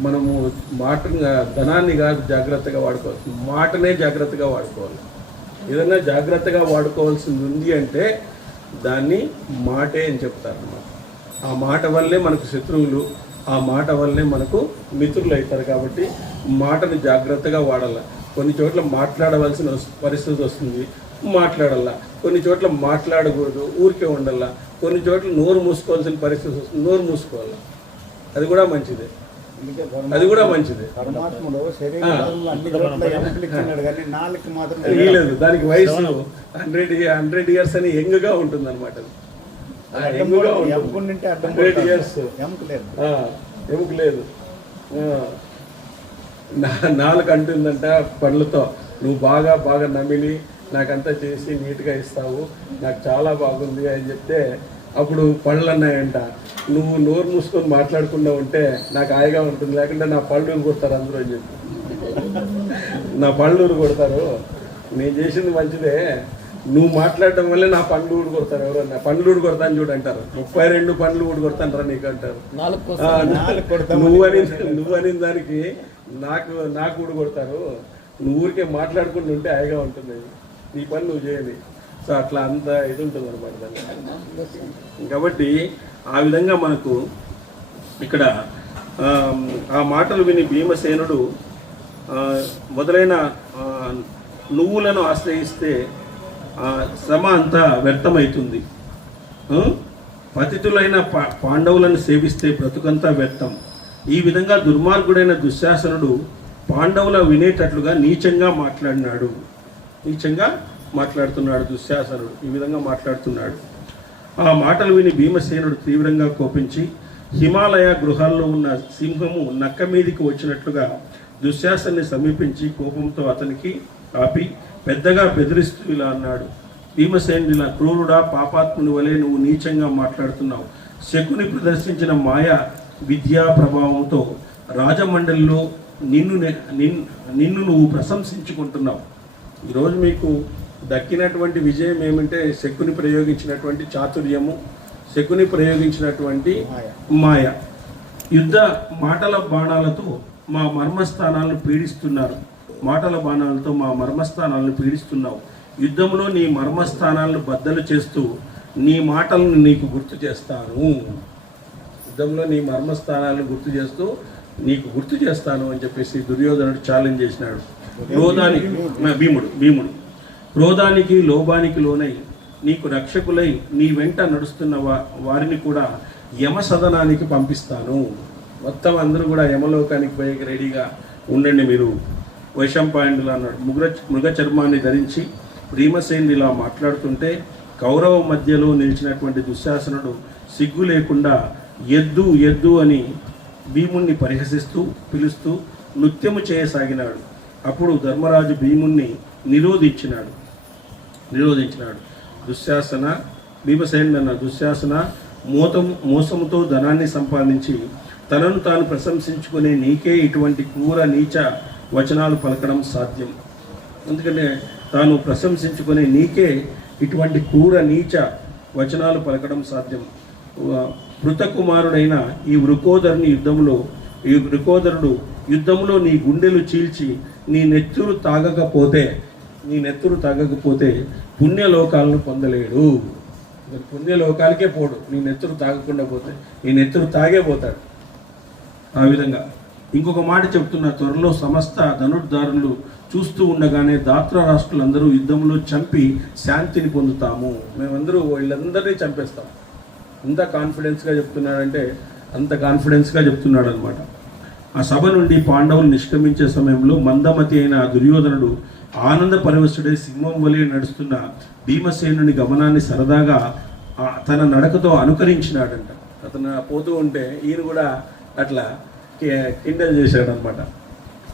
మనము ధనాన్ని కాదు జాగ్రత్తగా వాడుకోవాలి, మాటనే జాగ్రత్తగా వాడుకోవాలి. ఏదైనా జాగ్రత్తగా వాడుకోవాల్సింది ఉంది అంటే దాన్ని మాటే అని చెప్తారు అన్నమాట. ఆ మాట వల్లే మనకు శత్రువులు, ఆ మాట వల్లే మనకు మిత్రులు అవుతారు. కాబట్టి మాటను జాగ్రత్తగా వాడాలి. కొన్ని చోట్ల మాట్లాడవలసిన పరిస్థితి వస్తుంది, మాట్లాడాల. కొన్ని చోట్ల మాట్లాడకూడదు, ఊరికే ఉండాల. కొన్ని చోట్ల నోరు మూసుకోవాల్సిన పరిస్థితి వస్తుంది, నోరు మూసుకోవాలి. అది కూడా మంచిదే. లేదు, దానికి వయసు 100 years అని యంగ్గా ఉంటుంది అనమాట. 100 years ఎముక లేదు. నాలుగు అంటుందంట పండ్లతో, నువ్వు బాగా నమిలి నాకంతా చేసి నీట్గా ఇస్తావు, నాకు చాలా బాగుంది అని చెప్తే అప్పుడు పళ్ళు అన్నాయంట, నువ్వు నోరు మూసుకొని మాట్లాడకుండా ఉంటే నాకు హాయిగా ఉంటుంది, లేకుంటే నా పళ్ళూరు కొడతారు అందరూ అని చెప్పి. నా పళ్ళూరు కొడతారు, నేను చేసింది మంచిదే, నువ్వు మాట్లాడటం వల్లే నా పండ్లు ఊడి కొడతారు. ఎవరన్నా పండ్లు ఊడి కొడతాను చూడు అంటారు, 32 పండ్లు ఊడి కొడతాను నీకు అంటారు. నువ్వు అని దానికి నాకు ఊడి కొడతారు. నువ్వు ఊరికే మాట్లాడుకుంటూ ఉంటే హాయిగా ఉంటుంది, నీ పని నువ్వు చేయాలి. సో అట్లా అంత ఇది ఉంటుంది అనమాట దాన్ని. కాబట్టి ఆ విధంగా మనకు ఇక్కడ ఆ మాటలు విని భీమసేనుడు మొదలైన నువ్వులను ఆశ్రయిస్తే శ్రమ అంతా వ్యర్థమవుతుంది, పతితులైన పాండవులను సేవిస్తే బ్రతుకంతా వ్యర్థం. ఈ విధంగా దుర్మార్గుడైన దుశ్శాసనుడు పాండవుల వినేటట్లుగా నీచంగా మాట్లాడుతున్నాడు దుశ్శాసనుడు. ఈ విధంగా మాట్లాడుతున్నాడు. ఆ మాటలు విని భీమసేనుడు తీవ్రంగా కోపించి హిమాలయ గృహాల్లో ఉన్న సింహము నక్క మీదికి వచ్చినట్లుగా దుశ్శాసన్ని సమీపించి కోపంతో అతనికి ఆపి పెద్దగా బెదిరిస్తూ ఇలా అన్నాడు, భీమసేనుడు ఇలా, క్రూరుడా, పాపాత్ముని వలె నువ్వు నీచంగా మాట్లాడుతున్నావు. శకుని ప్రదర్శించిన మాయా విద్యా ప్రభావంతో రాజమండలిలో నిన్ను నువ్వు ప్రశంసించుకుంటున్నావు. ఈరోజు మీకు దక్కినటువంటి విజయం ఏమంటే శకుని ప్రయోగించినటువంటి చాతుర్యము, శకుని ప్రయోగించినటువంటి మాయ. యుద్ధ మాటల బాణాలతో మా మర్మస్థానాలను పీడిస్తున్నారు, మాటల బాణాలతో మా మర్మస్థానాలను పీడిస్తున్నావు. యుద్ధంలో నీ మర్మస్థానాలను బద్దలు చేస్తూ నీ మాటలను నీకు గుర్తు చేస్తాను. యుద్ధంలో నీ మర్మస్థానాలను గుర్తు చేస్తూ నీకు గుర్తు చేస్తాను అని చెప్పేసి దుర్యోధనుడు ఛాలెంజ్ చేసినాడు. భీముడు క్రోధానికి లోభానికి లోనై నీకు రక్షకులై నీ వెంట నడుస్తున్న వారిని కూడా యమ సదనానికి పంపిస్తాను. మొత్తం అందరూ కూడా యమలోకానికి పోయి రెడీగా ఉండండి మీరు. వైశంపాయనుడు అన్నాడు. మృగ చర్మాన్ని ధరించి భీమసేనుడు ఇలా మాట్లాడుతుంటే కౌరవ మధ్యలో నిలిచినటువంటి దుశ్శాసనుడు సిగ్గు లేకుండా ఎద్దు అని భీముణ్ణి పరిహసిస్తూ పిలుస్తూ నృత్యము చేయసాగినాడు. అప్పుడు ధర్మరాజు భీముణ్ణి నిరోధించినాడు. భీమసేనుడు అన్న దుశ్శాసన, మోసముతో ధనాన్ని సంపాదించి తనను తాను ప్రశంసించుకునే నీకే ఇటువంటి క్రూర నీచ వచనాలు పలకడం సాధ్యం. ఎందుకంటే తాను ప్రశంసించుకునే నీకే ఇటువంటి క్రూర నీచ వచనాలు పలకడం సాధ్యం. మృతకుమారుడైన ఈ వృకోదరుడు యుద్ధంలో నీ గుండెలు చీల్చి నీ నెత్తురు తాగకపోతే పుణ్యలోకాలను పొందలేడు. ఇతను పుణ్యలోకాలకే పోడు, నీ నెత్తురు తాగకుండా పోతే నీ నెత్తురు తాగే పోతాడు. ఆ విధంగా ఇంకొక మాట చెప్తున్నా, త్వరలో సమస్త ధనుర్ధారులు చూస్తూ ఉండగానే దాత్ర రాష్ట్రులందరూ యుద్ధంలో చంపి శాంతిని పొందుతాము, మేమందరూ వీళ్ళందరినీ చంపేస్తాం. ఎంత కాన్ఫిడెన్స్గా చెప్తున్నాడంటే అంత కాన్ఫిడెన్స్గా చెప్తున్నాడు అనమాట. ఆ సభ నుండి పాండవులు నిష్క్రమించే సమయంలో మందమతి అయిన దుర్యోధనుడు ఆనంద పరవశుడై సింహం వలె నడుస్తున్న భీమసేనుని గమనాన్ని సరదాగా తన నడకతో అనుకరించినాడంట. అతను పోతూ ఉంటే ఈయన కూడా అట్లా కిండల్ చేశాడనమాట.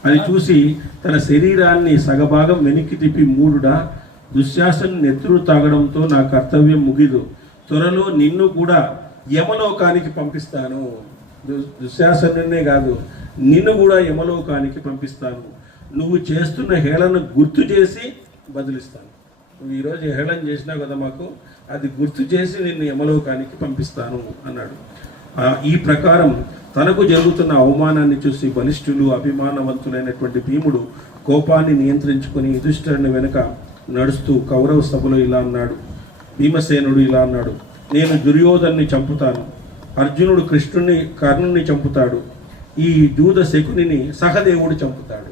అది చూసి తన శరీరాన్ని సగభాగం వెనక్కి తిప్పి మూడుడా, దుశ్శాసను నెత్తురు తాగడంతో నా కర్తవ్యం ముగిదు, త్వరలో నిన్ను కూడా యమలోకానికి పంపిస్తాను. దుశ్శాసనునే కాదు, నిన్ను కూడా యమలోకానికి పంపిస్తాను. నువ్వు చేస్తున్న హేళన గుర్తు చేసి బదిలిస్తాను. నువ్వు ఈరోజు హేళన చేసినావు కదా మాకు, అది గుర్తు చేసి నిన్ను యమలోకానికి పంపిస్తాను అన్నాడు. ఈ ప్రకారం తనకు జరుగుతున్న అవమానాన్ని చూసి బలిష్ఠులు అభిమానవంతులైనటువంటి భీముడు కోపాన్ని నియంత్రించుకొని యుధిష్ఠిరుని వెనుక నడుస్తూ కౌరవ సభలో ఇలా అన్నాడు. భీమసేనుడు ఇలా అన్నాడు, నేను దుర్యోధన్ని చంపుతాను, అర్జునుడు కర్ణుని చంపుతాడు, ఈ జూద శకునిని సహదేవుడు చంపుతాడు.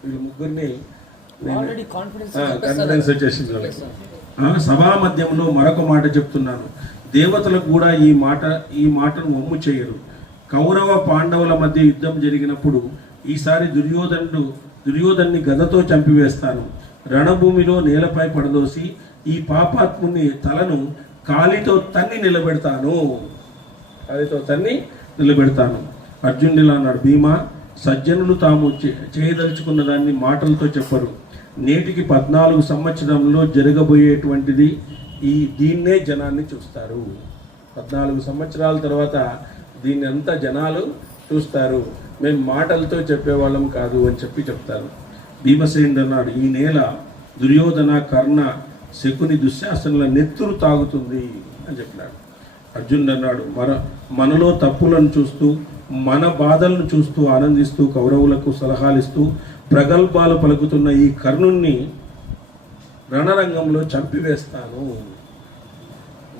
వీళ్ళు ముగ్గురిని కాన్ఫిడెన్స్ వచ్చేసింది వాళ్ళకి. సభా మధ్యంలో మరొక మాట చెప్తున్నాను, దేవతలకు కూడా ఈ మాటను వమ్ము చేయరు. కౌరవ పాండవుల మధ్య యుద్ధం జరిగినప్పుడు ఈసారి దుర్యోధన్ని గదతో చంపివేస్తాను, రణభూమిలో నేలపై పడదోసి ఈ పాపాత్ముని తలను కాలితో తన్ని నిలబెడతాను. అర్జునుడిలా అన్నాడు, భీమా, సజ్జనులు తాము చేయదలుచుకున్న దాన్ని మాటలతో చెప్పరు. నేటికి 14 సంవత్సరంలో జరగబోయేటువంటిది దీన్నే జనాన్ని చూస్తారు. 14 సంవత్సరాల తర్వాత దీన్ని అంతా జనాలు చూస్తారు, మేము మాటలతో చెప్పేవాళ్ళం కాదు అని చెప్తారు. భీమసేనుడు అన్నాడు, ఈ నేల దుర్యోధన కర్ణ శకుని దుశ్శాసనుల నెత్తురు తాగుతుంది అని చెప్పినాడు. అర్జునుడు అన్నాడు, మనలో తప్పులను చూస్తూ మన బాధలను చూస్తూ ఆనందిస్తూ కౌరవులకు సలహాలిస్తూ ప్రగల్భాలు పలుకుతున్న ఈ కర్ణుణ్ణి రణరంగంలో చంపివేస్తాను.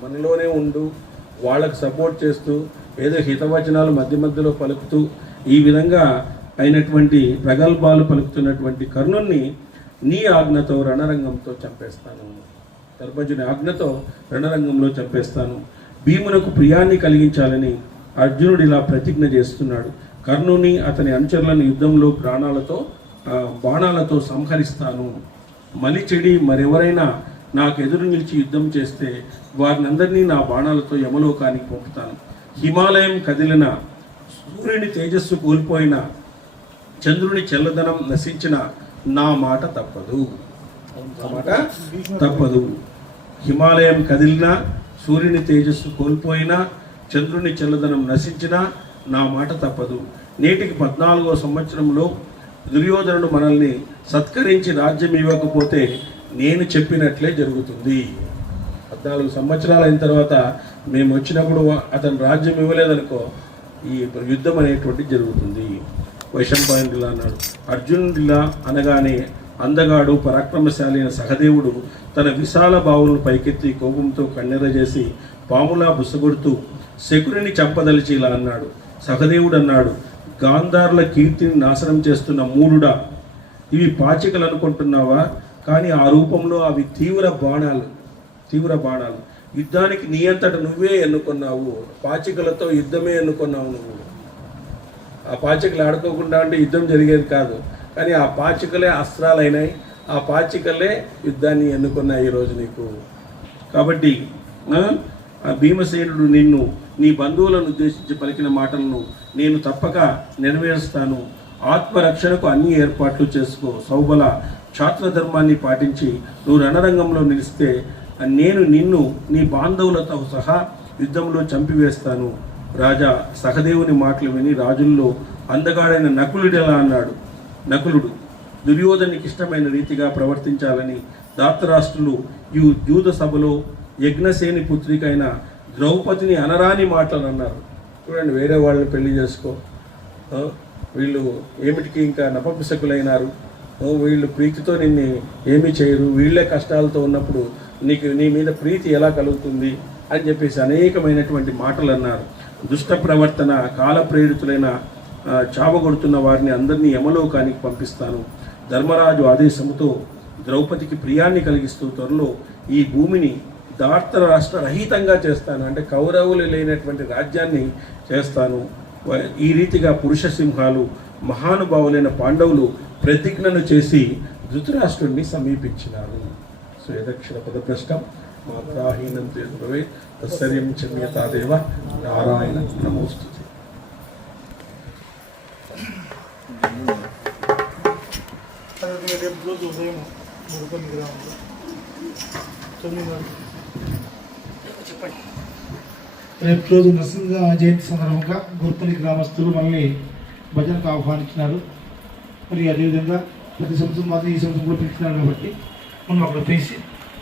మనలోనే ఉండు, వాళ్ళకు సపోర్ట్ చేస్తూ ఏదో హితవచనాలు మధ్యలో పలుకుతూ ఈ విధంగా అయినటువంటి ప్రగల్భాలు పలుకుతున్నటువంటి కర్ణుణ్ణి నీ ఆజ్ఞతో రణరంగంతో చంపేస్తాను, ధర్మజుని ఆజ్ఞతో రణరంగంలో చంపేస్తాను. భీమునకు ప్రియాన్ని కలిగించాలని అర్జునుడు ఇలా ప్రతిజ్ఞ చేస్తున్నాడు. కర్ణుని అతని అనుచరులను యుద్ధంలో బాణాలతో సంహరిస్తాను. మలిచెడి మరెవరైనా నాకు ఎదురు నిలిచి యుద్ధం చేస్తే వారినందరినీ నా బాణాలతో యమలోకానికి పంపుతాను. హిమాలయం కదిలిన, సూర్యుని తేజస్సు కోల్పోయిన, చంద్రుని చల్లదనం నశించిన నా మాట తప్పదు. హిమాలయం కదిలినా, సూర్యుని తేజస్సు కోల్పోయినా, చంద్రుని చల్లదనం నశించినా నా మాట తప్పదు. నేటికి 14వ సంవత్సరంలో దుర్యోధనుడు మనల్ని సత్కరించి రాజ్యం ఇవ్వకపోతే నేను చెప్పినట్లే జరుగుతుంది. 14 సంవత్సరాలు అయిన తర్వాత మేము వచ్చినప్పుడు అతను రాజ్యం ఇవ్వలేదనుకో, ఈ యుద్ధం అనేటువంటిది జరుగుతుంది. వైశంపాయనుడిలా అన్నాడు. అర్జునుడిలా అనగానే అందగాడు పరాక్రమశాలి అయిన సహదేవుడు తన విశాల బావులను పైకెత్తి కోపంతో కన్నెర చేసి పాములా బుసగొడుతూ శకునిని చంపదలిచి ఇలా అన్నాడు. సహదేవుడు అన్నాడు, గాంధారుల కీర్తిని నాశనం చేస్తున్న మూఢుడా, ఇవి పాచికలు అనుకుంటున్నావా? కానీ ఆ రూపంలో అవి తీవ్ర బాణాలు. యుద్ధానికి నీ అంతట నువ్వే ఎన్నుకున్నావు, పాచికలతో యుద్ధమే ఎన్నుకున్నావు. నువ్వు ఆ పాచికలు ఆడుకోకుండా అంటే యుద్ధం జరిగేది కాదు, కానీ ఆ పాచికలే అస్త్రాలైనాయి, ఆ పాచికలే యుద్ధాన్ని ఎన్నుకున్నాయి ఈరోజు నీకు. కాబట్టి ఆ భీమసేనుడు నిన్ను, నీ బంధువులను ఉద్దేశించి పలికిన మాటలను నేను తప్పక నెరవేరుస్తాను. ఆత్మరక్షణకు అన్ని ఏర్పాట్లు చేసుకో. సౌబల క్షాత్రధర్మాన్ని పాటించి నువ్వు రణరంగంలో నిలిస్తే నేను నిన్ను నీ బాంధవులతో సహా యుద్ధంలో చంపివేస్తాను. రాజా సహదేవుని మాటలు విని రాజుల్లో అందగాడైన నకులుడు ఎలా అన్నాడు. నకులుడు దుర్యోధనికి ఇష్టమైన రీతిగా ప్రవర్తించాలని ధార్తరాష్ట్రులు ఈ యూద సభలో యజ్ఞసేని పుత్రికైన ద్రౌపదిని అనరాని మాటలు అన్నారు. చూడండి, వేరే వాళ్ళని పెళ్లి చేసుకో, వీళ్ళు ఏమిటికి ఇంకా నపంసకులైనారు, వీళ్ళు ప్రీతితో నిన్ను ఏమీ చేయరు, వీళ్ళే కష్టాలతో ఉన్నప్పుడు నీ మీద ప్రీతి ఎలా కలుగుతుంది అని చెప్పేసి అనేకమైనటువంటి మాటలు అన్నారు. దుష్ట ప్రవర్తన, కాల ప్రేరితులైన చావగొడుతున్న వారిని అందరినీ యమలోకానికి పంపిస్తాను. ధర్మరాజు ఆదేశంతో ద్రౌపదికి ప్రియాన్ని కలిగిస్తూ త్వరలో ఈ భూమిని ధార్త రాష్ట్ర రహితంగా చేస్తాను, అంటే కౌరవులు లేనటువంటి రాజ్యాన్ని చేస్తాను. ఈ రీతిగా పురుష సింహాలు మహానుభావులైన పాండవులు ప్రతిజ్ఞను చేసి ధృతరాష్ట్రుడిని సమీపించినారు. సో యదక్షర పదభ్రష్టం మాత్రాహీనం తేజుభవే తత్సర్యం క్షమ్యతాదేవ నారాయణ నమోస్తుతే. రేపు రోజు ఉదయం మురుగన్ గ్రామంలో 9 గంటలకు చెప్పండి. రేపు రోజు నరసింహ జయంతి సందర్భంగా గుర్పల్లి గ్రామస్తులు మనల్ని భజనకు ఆహ్వానించినారు. మరి అదేవిధంగా ప్రతి సంవత్సరం మాత్రం ఈ సంవత్సరం కూడా పిలిచినారు కాబట్టి మనం అక్కడ పేసి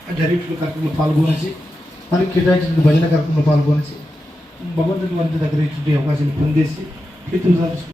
ఆ జరిగిన కార్యక్రమంలో పాల్గొనేసి మనకి కేటాయించిన భజన కార్యక్రమంలో పాల్గొనేసి భగవంతుని వారి దగ్గర ఇచ్చే అవకాశాన్ని పొందేసి